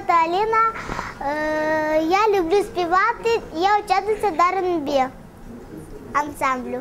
звати Аліна. Э, я люблю спевать. Я учасниця в Бі ансамблю.